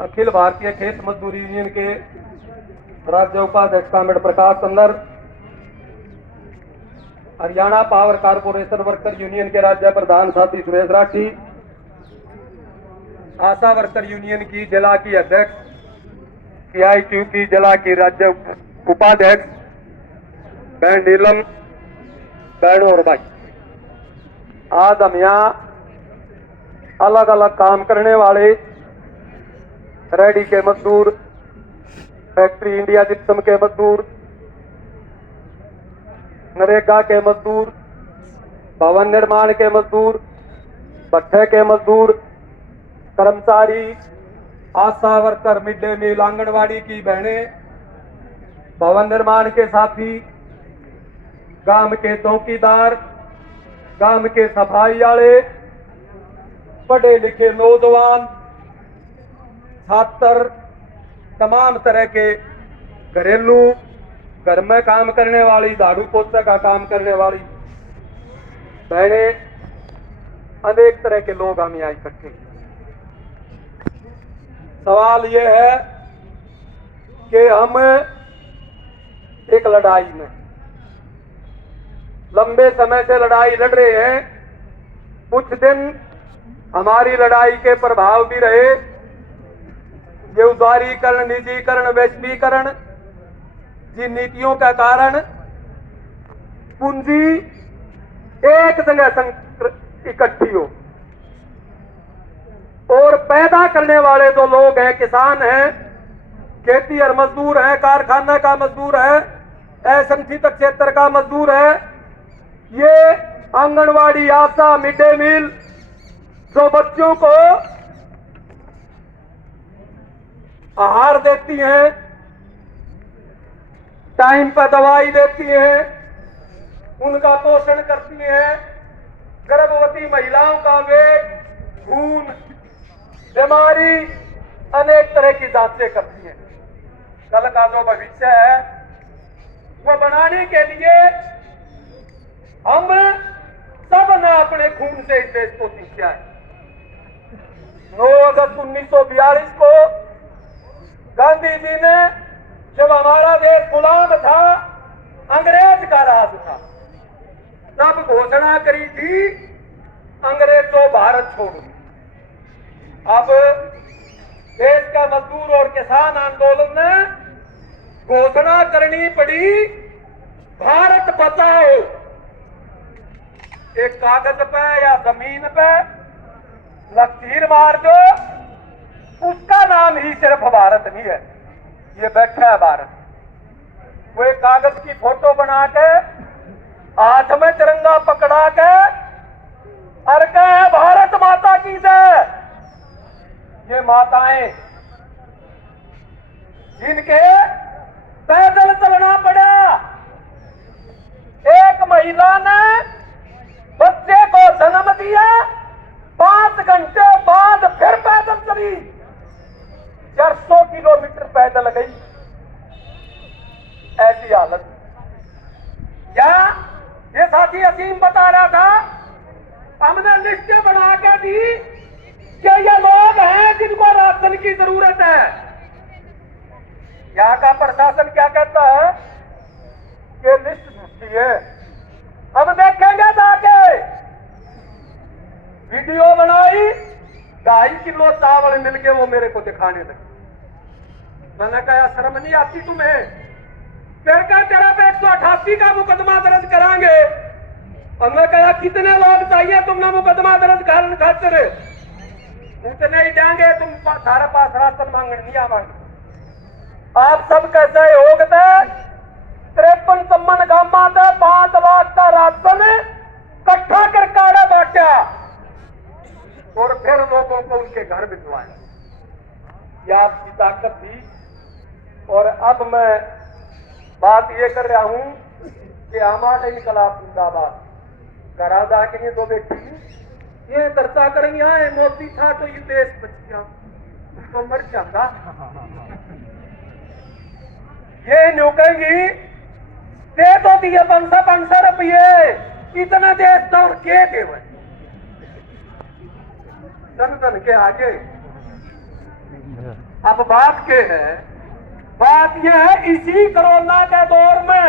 अखिल भारतीय खेत मजदूर यूनियन के राज्य उपाध्यक्ष comrade Prakash Chander, Haryana power corporation worker union के राज्य प्रधान साथी सुरेश राठी, आशा वर्कर यूनियन की जिला की अध्यक्ष, CITU की जिला की राज्य उपाध्यक्ष बहन नीलम, बहनों और भाई, आज हम यहाँ अलग अलग काम करने वाले रेडी के मजदूर, फैक्ट्री इंडिया जिप्सम के मजदूर, नरेगा के मजदूर, भवन निर्माण के मजदूर, भट्ठे के मजदूर, कर्मचारी, Asha worker, mid day meal, anganwadi की बहनें, भवन निर्माण के साथी, गांव के चौकीदार, गांव के सफाई वाले, पढ़े लिखे नौजवान, छात्र, तमाम तरह के घरेलू, घर में काम करने वाली, झाड़ू पोछा का काम करने वाली बहनें, अनेक तरह के लोग हम यहाँ इकट्ठे। सवाल ये है कि हम एक लड़ाई में लंबे समय से लड़ाई लड़ रहे हैं। कुछ दिन हमारी लड़ाई के प्रभाव भी रहे, ये उदारीकरण, निजीकरण, वैश्वीकरण, जिन नीतियों का कारण पूंजी एक जगह इकट्ठी हो और पैदा करने वाले जो लोग हैं, किसान हैं, खेती और मजदूर हैं, कारखाना का मजदूर है, असंगठित क्षेत्र का मजदूर है, ये आंगनवाड़ी, आशा, मिड डे मील, जो बच्चों को आहार देती हैं, टाइम पर दवाई देती हैं, उनका पोषण करती हैं, गर्भवती महिलाओं का वेट, खून, बीमारी, अनेक तरह की जांचें करती हैं। कल का जो भविष्य है वो बनाने के लिए हम सब ने अपने खून से इस देश को सींचा है। 9 अगस्त 1942 को गांधी जी ने, जब हमारा देश गुलाम था, अंग्रेज का राज था, तब घोषणा करी थी अंग्रेजों भारत छोड़ो। अब देश का मजदूर और किसान आंदोलन ने घोषणा करनी पड़ी भारत बचाओ। एक कागज पे या जमीन पे लकीर मार दो, उसका नाम ही सिर्फ भारत नहीं है, ये बैठा है भारत। वो एक कागज की फोटो बना के हाथ में तिरंगा पकड़ा के और कहे भारत माता की जय। ये माताएं जिनके पैदल चलना पड़ा, एक महिला ने बच्चे को जन्म दिया, 5 घंटे बाद फिर पैदल चली, 400 किलोमीटर पैदल गई। ऐसी हालत। या ये साथी असीम बता रहा था, हमने लिस्ट बना के दी कि ये लोग हैं जिनको राशन की जरूरत है। यहाँ का प्रशासन क्या कहता है कि लिस्ट झूठी है। हम देखेंगे जाके, वीडियो बनाई, 2.5 किलो चावल मिल के वो मेरे को दिखाने लगे। मैंने कहा शर्म नहीं आती तुम्हें? फिर क्या तेरा पे 188 का मुकदमा दर्ज कराएंगे। हमने कहा कितने लोग चाहिए तुमने मुकदमा दर्ज करने खातिर? उतने ही जाएंगे, तुम सारे पास राशन मांगने नहीं आवांगे। आप सब कैसे हो गए? 53 गांव से 5 लाख का राशन इकट्ठा कर काढ़ा बांटा और फिर लोगों को उनके घर भिजवाया। यह आपकी ताकत थी। और अब मैं बात ये कर रहा हूं कि हमारे इनकलाब जिंदाबाद। घर जाके ये दो बेटी ये चर्चा करेंगे, यहाँ मोदी था तो ये देश बच गया, तो मर जाता। ये न्यू कहेंगी दे तो दिए 500 रुपये, इतना देश तो के देव जन जन के आगे अब बात के है, बात यह है इसी कोरोना के दौर में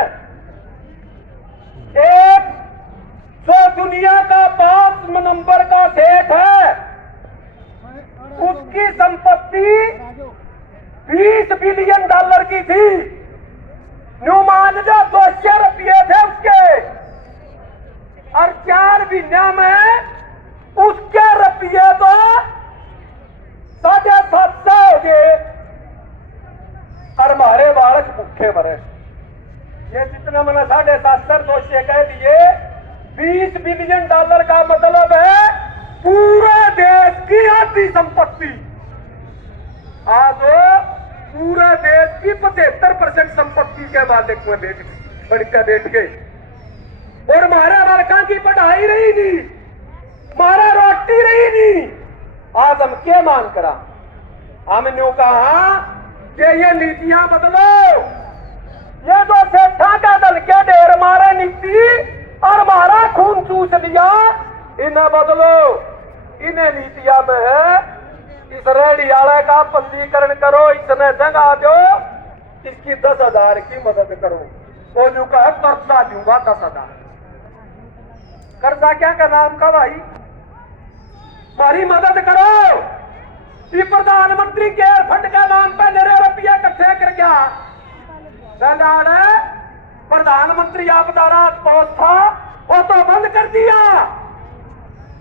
एक जो दुनिया का 5 नंबर का सेठ है, उसकी संपत्ति $20 बिलियन की थी। न्यू मान जो 200 रुपये थे उसके, और 4 महीना में उसके रुपये तो 750 हो गए, और हमारे बालक भूखे मरे। ये जितना मैंने 750 200 कह दिए, $20 बिलियन का मतलब है पूरे देश की आधी संपत्ति। आज पूरे देश की 75% संपत्ति के मालिक में बैठ गए, और हमारे बालका की पढ़ाई रही नहीं, हमारा रोटी रही नहीं। आज हम क्या मान करा, हमने कहा कि ये नीतियां बदलो, ये जो सेठा का दल के ढेर मारे नीति और हमारा खून चूस लिया, इन्हें बदलो। इन्हें नीतियां में है इस रेडी वाले का पंजीकरण करो, इसने जगह दो, इसकी 10,000 की मदद करो। वो जो कहा कर्जा दूंगा 10,000। कर्जा क्या का नाम का भाई, हमारी मदद करो। ये प्रधानमंत्री केयर फंड के नाम पे मेरे रुपया इकट्ठे कर गया। प्रधानमंत्री आपदा राहत कोष था, वो तो बंद कर दिया।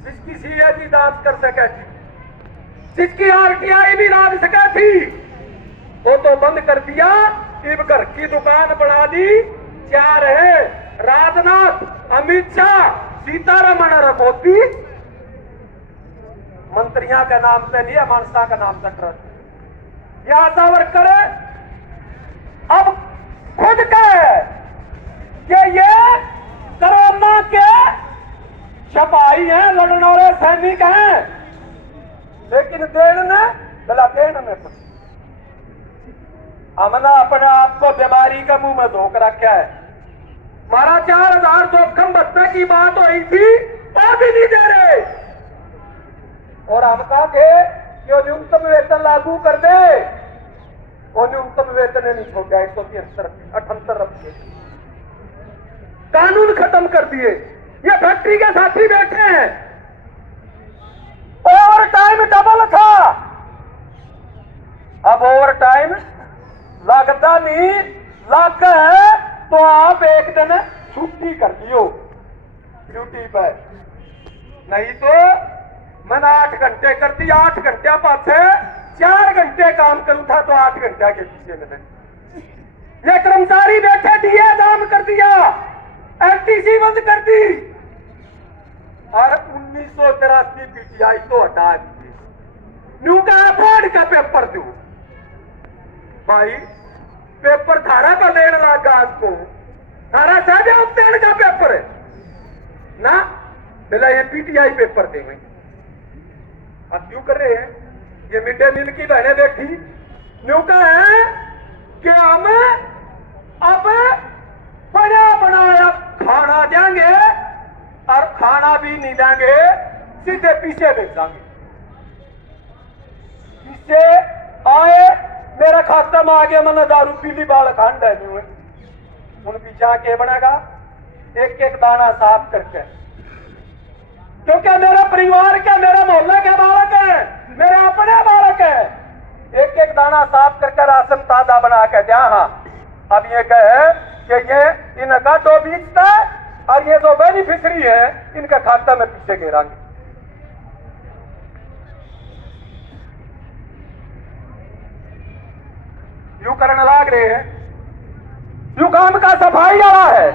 जिसकी सीएजी जांच कर सके थी, जिसकी आरटीआई भी लाद सके थी, वो तो बंद कर दिया। इब घर की दुकान बढ़ा दी। क्या रहे राजनाथ, अमित शाह, सीतारमण और मोदी मंत्रियों के नाम से नहीं, मानसा का नाम तक रख। यह आशा वर्कर अब खुद कहे कि ये कोरोना के सिपाही हैं, लड़ने वाले सैनिक हैं, लेकिन देन ने भला देन में हमने अपने आप को बीमारी का मुंह में धोख रखा है। हमारा 4,000 जोखिम भत्ते की बात हुई थी, वो भी नहीं दे रहे। और हम कहा थे कि न्यूनतम वेतन लागू कर दे, वो न्यूनतम वेतन नहीं छोड़ा, 178 रुपये कानून खत्म कर दिए। ये फैक्ट्री के साथी बैठे हैं, ओवर टाइम डबल था, अब ओवर टाइम लगता नहीं, लग है तो आप एक दिन छुट्टी कर दियो ड्यूटी पर, नहीं तो मैंने 8 घंटे कर दी, 8 घंटे पाछे 4 घंटे काम करूं था तो 8 घंटे के पीछे मैंने। ये कर्मचारी बैठे डीए दाम कर दिया, एलटीसी बंद कर दी, और 1983 पीटीआई तो हटा दी। न्यू का बोर्ड का पेपर दो भाई, पेपर धारा पर लेने लगा आपको, धारा चाहे उत्तीर्ण का पेपर है ना, बोला ये पीटीआई पेपर देंगे। अब क्यों कर रहे हैं, ये मिड डे मील की बहनें बैठी, न्यू का है कि हम अब बना बनाया खाना देंगे, और खाना भी नहीं देंगे, सीधे पीछे भेज देंगे। पीछे आए, मेरा खाता में आ गया, मैंने दारू पीली बाल खान रहने हुए, उन पीछे आके बनेगा एक एक दाना साफ करके, क्योंकि मेरा परिवार के, मेरे मोहल्ले के बालक है, मेरे अपने बालक है, एक एक दाना साफ करके राशन ताजा बना के दिया। हाँ, अब ये कहे कि ये इनका तो बीतता है, और ये जो बेनिफिशरी है इनका खाता में पीछे गिरांगे। यूं करने लाग रहे हैं, यूं काम का सफाई वाला है,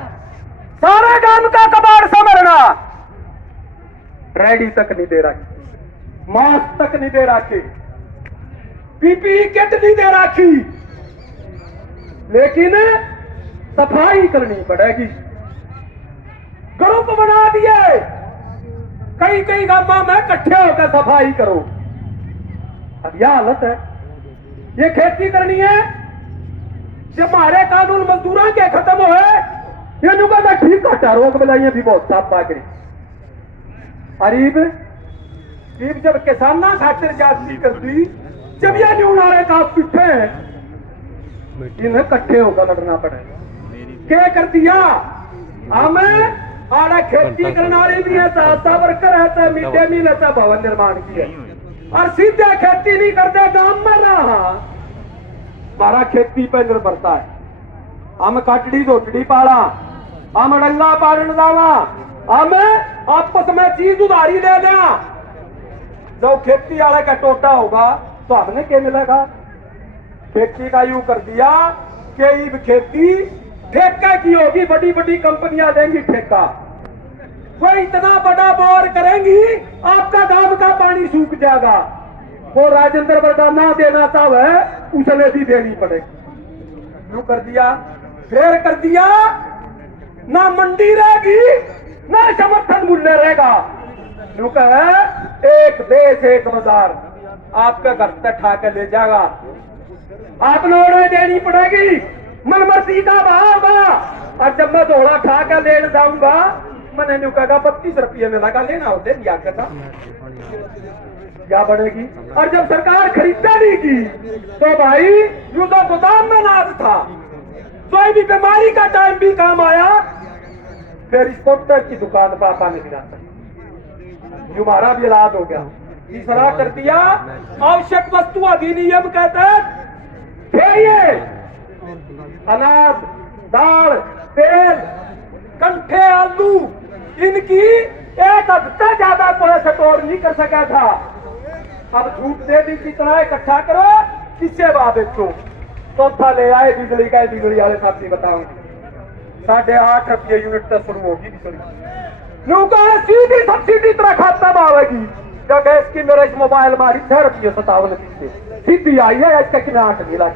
सारे काम का कबाड़ समरना, रेडी तक नहीं दे रखी, मास्क तक नहीं दे रखी, पीपीई किट नहीं दे रखी, लेकिन सफाई करनी पड़ेगी। ग्रुप बना दिए, कई कई गांवों में इकट्ठे होकर सफाई करो। अब यह हालत है, ये खेती करनी है, जब हमारे कानून मजदूरों के खत्म हुए, ये नुका ठीक कटा रोक मिलाइए भी बहुत साफ पाकड़ी। अरीब जब किसाना खातिर जाती कर दी, जब ये न्यूनारे का पीछे इन्हें इकट्ठे होकर लड़ना पड़ेगा। क्या कर दिया हमें आड़ा खेती करने वाली भी है, आशा वर्कर है, तो मिड डे मील है, भवन निर्माण की है, और सीधे खेती नहीं करते गांव में रहा। हमारा खेती पर निर्भरता है। हम काटड़ी रोटड़ी पाला, हम डंगा पालन दावा, हम आपस में चीज उधारी ले लिया। जब खेती वाले का टोटा होगा तो हमने क्या मिलेगा? खेती का यूं कर दिया कि खेती ठेका की होगी, बड़ी बड़ी कंपनियां देंगी ठेका। वो इतना बड़ा बोर करेंगी आपका गांव का पानी सूख जाएगा। वो राजेंद्र बड़ा ना देना चाहे उसने भी देनी पड़ेगी। यूं कर दिया, फिर कर दिया ना मंडी रहेगी ना समर्थन मूल्य रहेगा। यूं कहे एक देश एक बाजार, आपके घर तक ठा के ले जाएगा। आपने ऑर्डर देनी पड़ेगी, मनमर्जी का भाव होगा। और जब मैं दौड़ा खा के लेने जाऊंगा, मैंने न्यू कहा 32 रुपये में लगा लेना होते लिया करता क्या बढ़ेगी। और जब सरकार खरीदारी की तो भाई यूं तो गोदाम में अनाज था, कोई भी बीमारी का टाइम भी काम आया, फिर स्पोर्टर की दुकान पर पापा ने गिरा यूं हमारा भी इलाज हो गया। तीसरा कर दिया आवश्यक वस्तु अधिनियम के तहत अनाज, दाल, तेल, कंठे, आलू, इनकी एक हद से ज्यादा कोई स्टोर नहीं कर सका था। अब छूट दे दी, कितना इकट्ठा करो, किससे बाद बेचो। चौथा ले आए बिजली का, बिजली वाले साथी बताऊंगे 8.5 रुपये यूनिट तक शुरू होगी। सीधी सब्सिडी तरह खाता में आवेगी। क्या गैस की मेरा इस मोबाइल मारी 6 रुपये 57 पैसे सीधी आई है, आज तक 8 मिला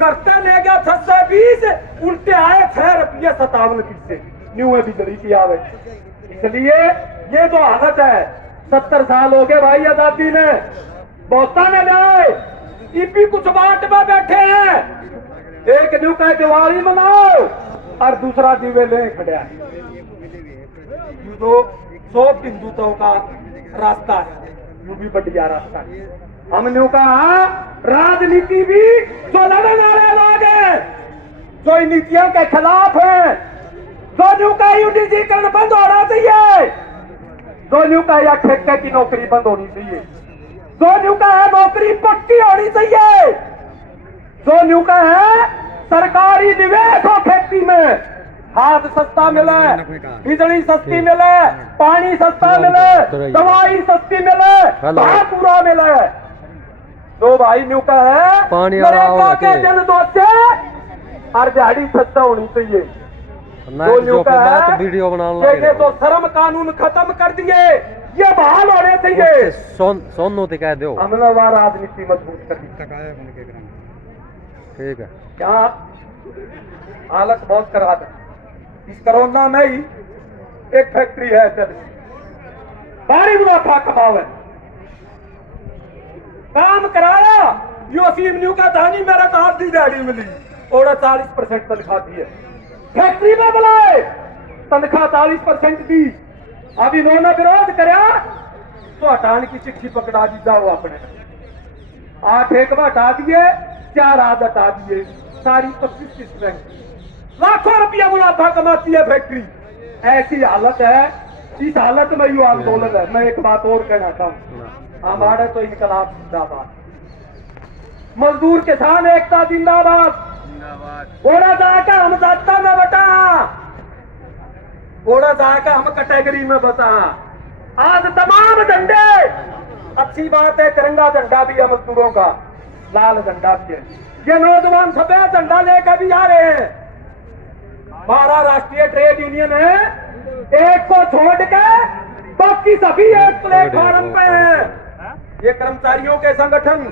करते ले गया 620, उल्टे आए 6 रुपये 57 पैसे न्यू है बिजली की आवे। इसलिए ये जो हालत है, 70 साल हो गए भाई आजादी ने, बहुता न जाए इपी कुछ बाट में बैठे हैं। एक न्यू का दिवाली मनाओ और दूसरा दीवे ले खड़ा है। तो 100 हिंदुत्व का रास्ता है, यू भी बढ़िया रास्ता है। हमने कहा राजनीति भी जो लड़ने वाले लोग हैं, जो इन नीतियों के खिलाफ हैं, जो न्यू का यूनिजीकरण बंद होना चाहिए, जो न्यू का या ठेके की नौकरी बंद होनी चाहिए, जो न्यू का है नौकरी पक्की होनी चाहिए, जो न्यू का है सरकारी निवेश हो खेती में, खाद सस्ता मिले, बिजली सस्ती मिले, पानी सस्ता मिले, दवाई सस्ती मिले, भाव पूरा मिले। तो भाई न्यू का है नरेगा के जन दोषे और दिहाड़ी सस्ता होनी चाहिए। तो न्यू का है वीडियो ये तो श्रम कानून खत्म कर दिए, ये बहाल होने चाहिए। सोनू कह दो हमने वह राजनीति मजबूत कर दी। ठीक है, क्या हालत बहुत खराब है। इस कोरोना में ही एक फैक्ट्री है भारी मुनाफा कमावे, काम कराया, यूसीम न्यू का धानी मेरा तो आधी दिहाड़ी मिली और 40% तनख्वाह दी है। फैक्ट्री में बुलाए, तनख्वाह 40% दी। अब इन्होंने विरोध करा तो हटाने की चिट्ठी पकड़ा दी जाओ अपने। 8 एक हटा दिए, 4 आज हटा दिए, सारी 25 किस्में, लाखों रुपया मुनाफा कमाती है फैक्ट्री। ऐसी हालत है, इस हालत में यू आंदोलन है। मैं एक बात और कहना चाहूँ, हमारे तो इनकलाब जिंदाबाद, मजदूर किसान एकता जिंदाबाद। ओड़ा जाकर हम जाता में बता, ओड़ा जाकर हम कैटेगरी में बता। आज तमाम झंडे, अच्छी बात है, तिरंगा झंडा भी है मजदूरों का, लाल झंडा भी है। ये नौजवान सफेद झंडा लेकर भी आ रहे हैं। 12 राष्ट्रीय ट्रेड यूनियन है, एक को छोड़ के बाकी सभी एक प्लेटफॉर्म पे हैं। ये कर्मचारियों के संगठन,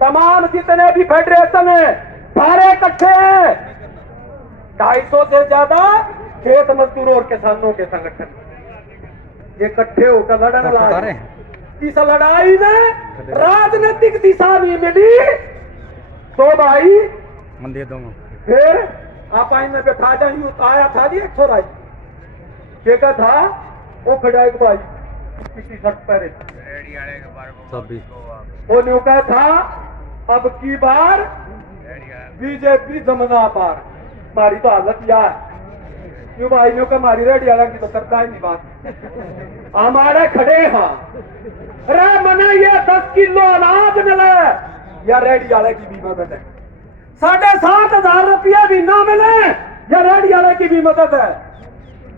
तमाम जितने भी फेडरेशन है, सारे इकट्ठे हैं। 250 से ज्यादा खेत मजदूरों और किसानों के संगठन ये इकट्ठे होकर लड़ने लगे। इस लड़ाई में राजनीतिक दिशा नहीं मिली तो भाई मंदिर दूंगा। फिर आप आई में बैठा जाइए, आया था जी एक छोरा क्या था, वो खड़ा एक भाई टी शर्ट पहने। छब्बीस वो न्यू का था अब की बार बीजेपी जमना पार। हमारी तो हालत यार क्यों भाई न्यू का हमारी रेडी वाला की तो करता ही नहीं बात। हमारे खड़े हाँ अरे मना ये 10 किलो अनाज मिले या रेडी वाले की भी मदद है। 7,500 रुपया भी ना मिले या रेडी वाले की भी मदद है।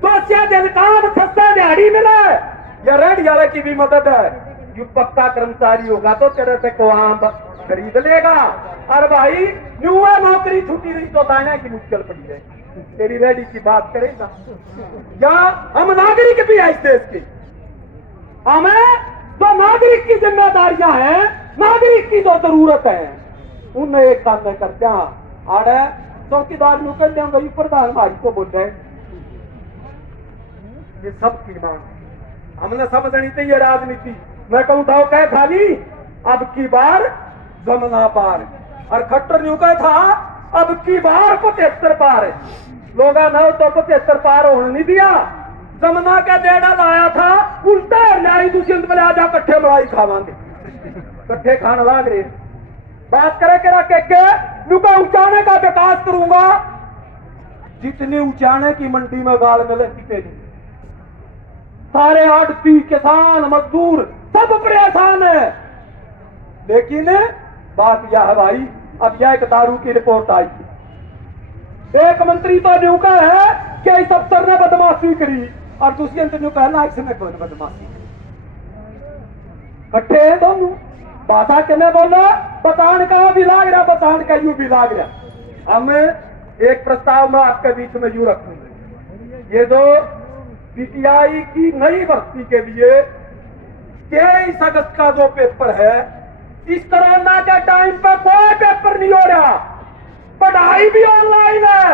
200 दिन काम 600 दिहाड़ी मिले या रेडी वाले की भी मदद है। यू पक्का कर्मचारी होगा तो तेरे से को आम खरीद लेगा। और भाई न्यू है नौकरी छुट्टी रही तो दाने की मुश्किल पड़ी है। तेरी रेडी की बात करेगा या हम नागरिक भी है इस देश के। हमें जो नागरिक की जिम्मेदारियां हैं नागरिक की जो जरूरत है उनमें एक काम में करते हैं। आड़े चौकीदार नु कर देंगे ये प्रधान हमारी को बोल रहे ये सब की मांग हमने समझनी चाहिए राजनीति। मैं कहूँ था कह खाली अब की बार जमना पार और खट्टर न्यू कह था अब की बार 75 पार। लोग न तो 75 पार होने नहीं दिया। जमना का बेड़ा लाया था उल्टा लाई दूसरी में आ जा कट्ठे मलाई खावांगे कट्ठे खाने लाग रहे। बात करे के नुका ऊंचाने का विकास करूंगा जितनी ऊंचाने की मंडी में गाल मिले कितने सारे आड़ती किसान मजदूर सब परेशान है। लेकिन बात यह है भाई अब यह एक दारू की रिपोर्ट आई। एक मंत्री तो न्यू का है कि इस अफसर ने बदमाशी करी और दूसरी अंतर न्यू कहना इसने कौन बदमाशी कट्ठे है दोनों। बाधा के में बोला बतान का भी लाग रहा बतान का यू भी लाग रहा। हम एक प्रस्ताव में आपके बीच में यू रखूंगे ये जो पीटीआई की नई भर्ती के लिए 23 अगस्त का जो पेपर है इस कोरोना के टाइम पर कोई पेपर नहीं हो रहा। पढ़ाई भी ऑनलाइन है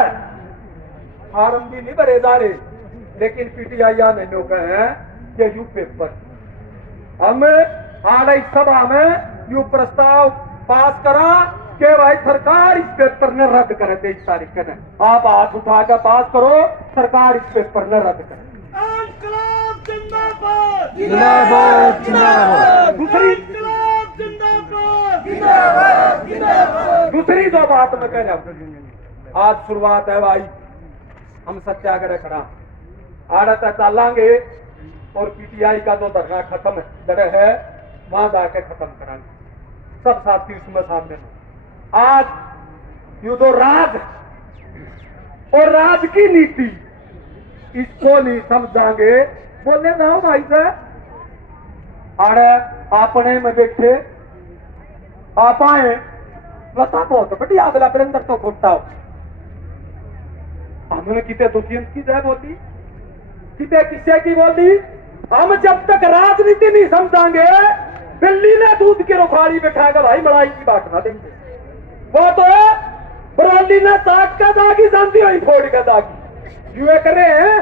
फॉर्म भी नहीं भरे जा रहे। लेकिन पीटीआई ने लोग है कि यू पेपर हम आड़े सभा में यू प्रस्ताव पास करा कि भाई सरकार इस पेपर ने रद्द करे 23 तारीख ने। आप हाथ उठा कर पास करो सरकार इस पेपर ने रद्द करे। दूसरी जो बात मैं कह रहा हूं आज शुरुआत है भाई हम सत्याग्रह खड़ा आड़त चालांगे और पीटीआई का जो धरना खत्म जगह है वहां जाके खत्म करांगे सब साथी उसमें सामने। आज ये जो राज और राज की नीति इसको नहीं समझांगे बोले ना भाई साहब आड़े अपने में बैठे आप आए बता बहुत बड़ी अगला अंदर तो खोटा हो। हमने कितने दुष्यंत की जय बोली कितने किस्से की बोली। हम जब तक राजनीति नहीं समझांगे बिल्ली ने दूध की रुखाड़ी बैठाएगा भाई मलाई की बात ना देंगे। वो तो बरौली ने चाट का दागी जानती हुई फोड़ का दागी युवे कर रहे हैं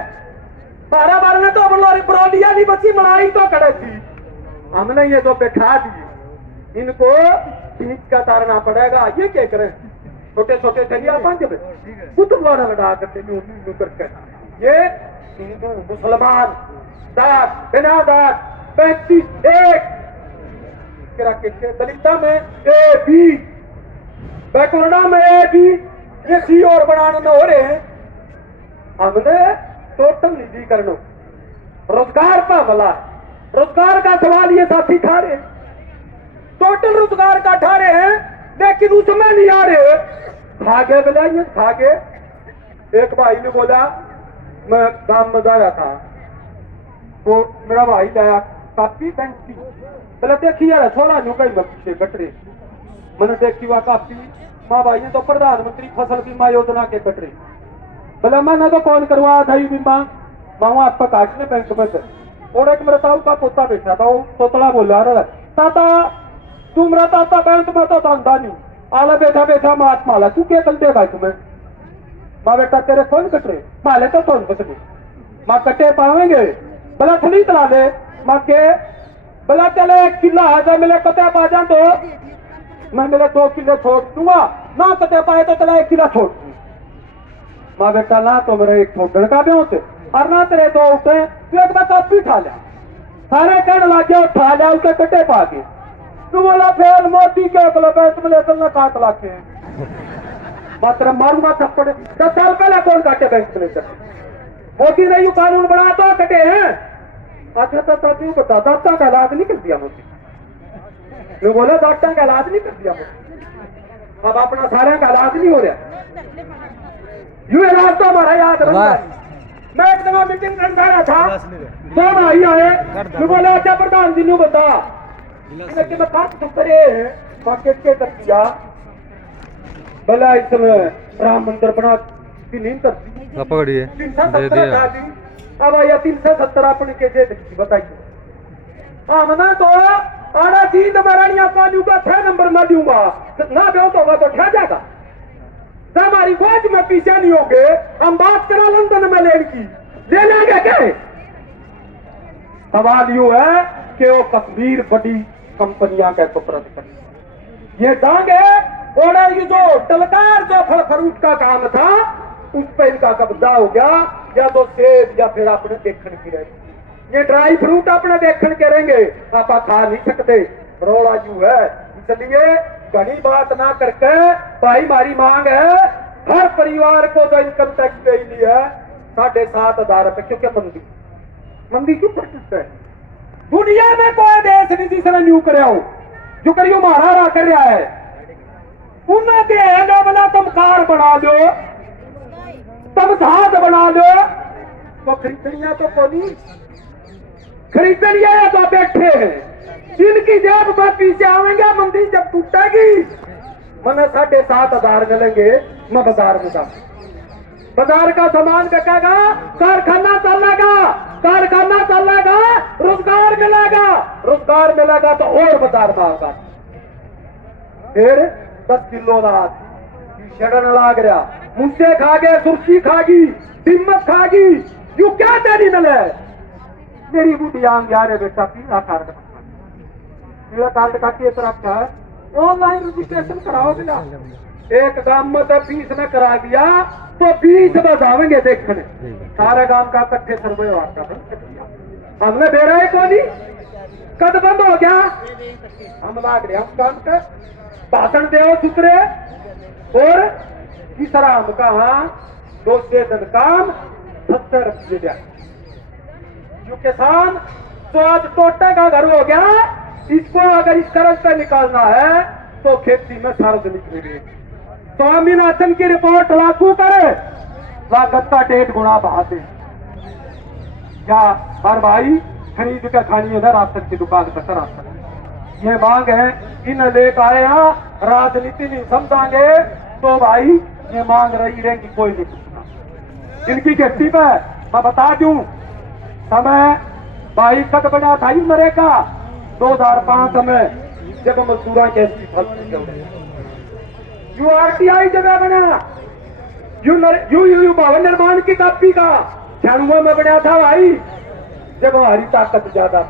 12 ने तो बरौलिया नहीं बची मलाई तो कड़े थी। हमने ये तो बैठा दिए इनको ठीक का तारना पड़ेगा। ये क्या करें छोटे छोटे चलिए कुछ द्वारा लगा करते ये हिंदू मुसलमान दाग बिना दाग 35 दलिता में ए बी बैकुलना में ए बी ये सी और बनाने में हो रहे हैं। हमने टोटल निजीकरण रोजगार का भला रोजगार का सवाल ये साथी ठा रहे टोटल रोजगार का ठा रहे हैं लेकिन उसमें नहीं आ रहे। भागे बुलाइए भागे। एक भाई ने बोला मैं गांव में जा रहा था तो मेरा भाई लाया काफी पेंसी पहले देखी यार थोड़ा नुका ही पीछे कट रहे मैंने देखी हुआ काफी माँ भाई ने तो प्रधानमंत्री फसल बीमा योजना के कट रहे बोले मैंने तो कौन करवाया था बीमा मामा आपका काटने बैंक में से। और एक मेरे ताऊ का पोता बैठा था वो तोतला बोला रहा ताता तू मेरा ताता बैंक में तो धंधा नहीं आला बैठा बैठा महात्मा ला तू क्या चलते भाई तुम्हें माँ बेटा तेरे कौन कट रहे माले तो कौन कट रहे माँ कटे पावेंगे भला थली तला दे माँ के भला चले 1 किला आ जाए मेरे कटे पा जा तो मैं मेरे 2 किलो छोड़ दूंगा ना कटे पाए तो चला 1 किला छोड़ माँ बेटा ना तो मेरे एक छोड़ का भी होते और ना तेरे 2 उठे तू एक बार कापी उठा लिया सारे कहने लग गया उठा लिया उसके कट्टे पा के। तू बोला फेल मोदी के अगले बैंक में लेकर ना काट लाके मात्र मारूंगा थप्पड़। 10 साल पहले कौन काटे बैंक में लेकर? मोदी ने यू कानून बना तो कटे हैं। अच्छा तो तू बता दाता का इलाज नहीं कर दिया मोदी? मैं बोला दाता का इलाज नहीं कर दिया मोदी। अब अपना सारे का इलाज नहीं हो रहा। यू इलाज तो हमारा याद रखना। मैं एक दफा मीटिंग करने रहा था, तो भाई आए, मैं बोला अच्छा प्रधान जी ने बता कि मैं काट तो करे पाकिट के कर दिया भला इसमें राम मंदिर बना की नहीं करती पकड़िए 317 अब या 370 अपने के दे दी बताइए। हाँ मना तो आना चीज महारानिया पालू का 6 नंबर ना दूंगा ना दो तो होगा तो ठह जाएगा। हमारी फौज में पीछे नहीं होगे। हम बात करा लंदन में लेने की ले लेंगे क्या? सवाल यू है कि वो कश्मीर बड़ी कंपनियां के सुपुर्द करी। ये डांगे और ये जो टलकार जो फल फ्रूट का काम था उस पर इनका कब्जा हो गया, या तो सेब या फिर अपने देखने की रहेगी। ये ड्राई फ्रूट अपने देखने के रहेंगे, आप खा नहीं सकते। रोड़ा यू है, इसलिए घनी बात ना करके भाई हमारी मांग है हर परिवार को जो इनकम टैक्स दे लिया है 7,500 रुपए। क्योंकि मंदी क्यों प्रस्तुत है? दुनिया में कोई देश नहीं जिसने न्यू करे हो जो करियो महाराणा कर रहा है। उन्हें दे बना तुम कार बना दो, तुम जहाज बना दो, तो खरीदनिया तो कोनी खरीदनिया तो बैठे हैं। इनकी जेब में पीछे आवेंगे, मंदी जब टूटेगी मैंने 7,500 मिलेंगे। मैं बाजार में जाऊंगा, बाजार का सामान बिकेगा, कारखाना चलेगा, कारखाना चलेगा, रोजगार मिलेगा, रोजगार मिलेगा तो और बाजार में आएगा। फिर 10 किलो रात शरण लाग रहा, मुझसे खा गए, सुर्खी खागी, हिम्मत खागी, यू क्या तेरी मिले? मेरी बूढ़ी आंग यार बेटा पीला कार्ड का के तरफ का ऑनलाइन रजिस्ट्रेशन कराओगे ना? एक गांव में तो 20 में करा दिया तो 20 में जाएंगे देखने। सारे गांव का इकट्ठे सर्वे हमने दे रहे कौन ही कद बंद हो गया। हम लाग रहे हम काम कर भाषण दे सुतरे और तीसरा हम कहा 2 दिन काम 70 रुपये दिया। जो किसान तो आज टोटे का घर हो गया, इसको अगर इस तरह से निकालना है तो खेती में सार्वजनिक निवेश स्वामीनाथन की रिपोर्ट लागू करे, लागत का 1.5 गुना बढ़ाते क्या हर भाई खरीद के खानी है ना राशन की दुकान पर राशन। ये मांग है इन लेकर आए यहाँ, राजनीति नहीं समझाएंगे तो भाई ये मांग रही रहेगी, कोई नहीं पूछना। इनकी खेती पे मैं बता दूं समय भाई कद बना था ही मरे का 2005 में जब मजदूरा के URTI जगह बना, यू भवन निर्माण की कापी का 96 में बना था भाई जब हमारी ताकत ज्यादा।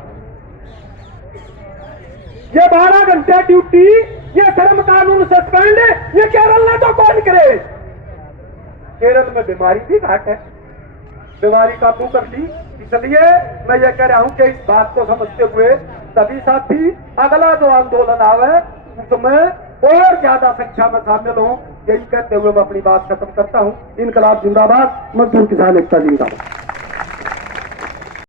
ये 12 घंटे ड्यूटी, ये श्रम कानून सस्पेंड, ये केरल ने तो कौन करे? केरल में बीमारी भी घाट है, बीमारी काबू कर ली। इसलिए मैं ये कह रहा हूं कि इस बात को समझते हुए सभी साथी अगला जो आंदोलन आवे उसमें और ज्यादा संख्या में शामिल हो, यही कहते हुए मैं अपनी बात खत्म करता हूं। इनकलाब जिंदाबाद, मजदूर किसान एकता जिंदाबाद।